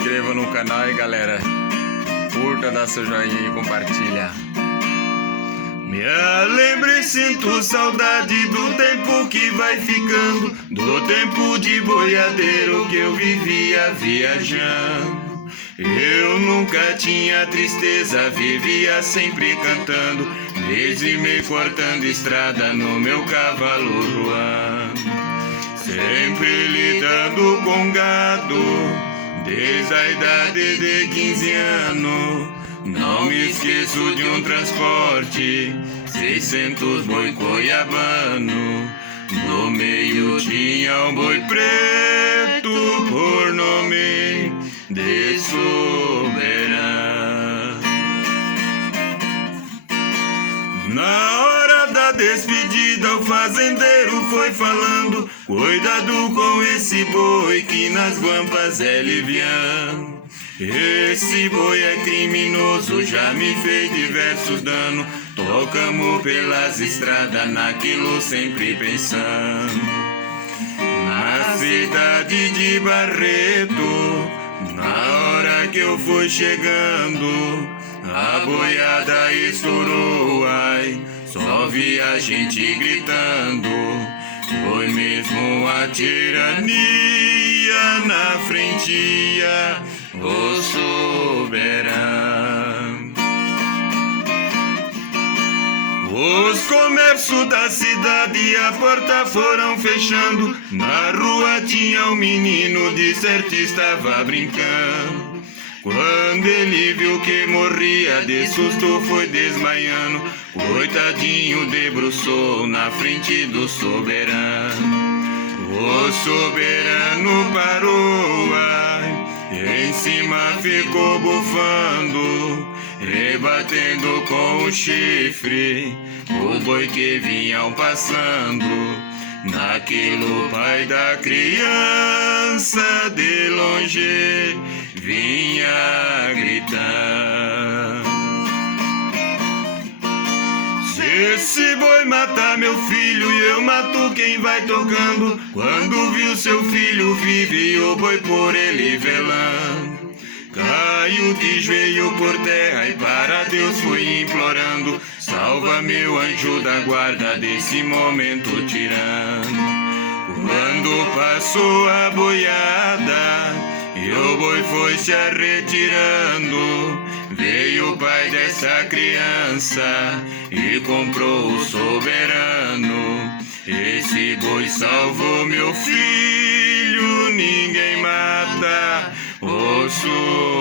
inscreva no canal aí, galera. Curta, dá seu joinha e compartilha. Me lembro e sinto saudade do tempo que vai ficando, do tempo de boiadeiro que eu vivia viajando. Eu nunca tinha tristeza, vivia sempre cantando, desde me cortando estrada no meu cavalo ruando. Sempre lidando com gado, desde a idade de 15 anos. Não me esqueço de um transporte, 600 boi cuiabano. No meio tinha um boi preto, por nome de Soberano. Na hora da despedida o fazendeiro foi falando: cuidado com esse boi que nas guampas é liviano. Esse boi é criminoso, já me fez diversos danos. Tocamos pelas estradas, naquilo sempre pensando. Na cidade de Barreto, na hora que eu fui chegando, a boiada estourou, ai, só vi a gente gritando. Foi mesmo a tirania na frente, o soberano. Os comércios da cidade a porta foram fechando. Na rua tinha um menino, de certo estava brincando. Quando ele viu que morria, de susto foi desmaiando. Coitadinho debruçou na frente do soberano. O soberano parou, ai, em cima ficou bufando, rebatendo com o chifre o boi que vinham passando. Naquilo o pai da criança de longe vinha gritar: se esse boi matar meu filho, eu mato quem vai tocando. Quando viu seu filho vive, o boi por ele velando. Caiu de joelho por terra e para Deus fui implorando: salva meu anjo da guarda desse momento tirano. Quando passou a boiada e o boi foi se retirando, veio o pai dessa criança e comprou o soberano. Esse boi salvou meu filho, ninguém mata o soberano.